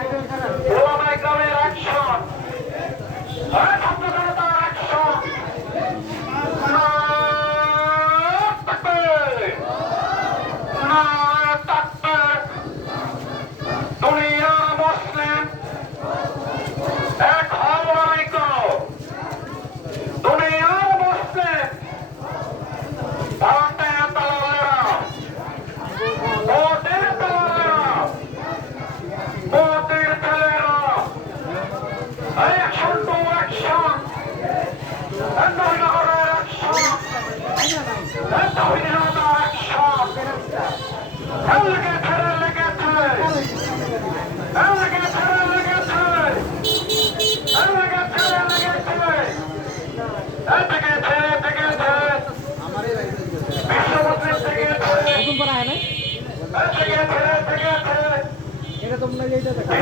ওলামা ইকরামের অ্যাকশন, ছাত্র জনতার অ্যাকশন। দুনিয়া মুসলিম এক হওয়াই করো, দুনিয়া মুসলিম ভারতের দালালেরা, মোদির দালালেরা, মোদির ছেলেরা অ্যাকশন টু অ্যাকশন, নগরের অ্যাকশন, অ্যাকশন লেগেছে লেগেছে লেগেছে লেগেছে এটা তোমরা যেটা দেখো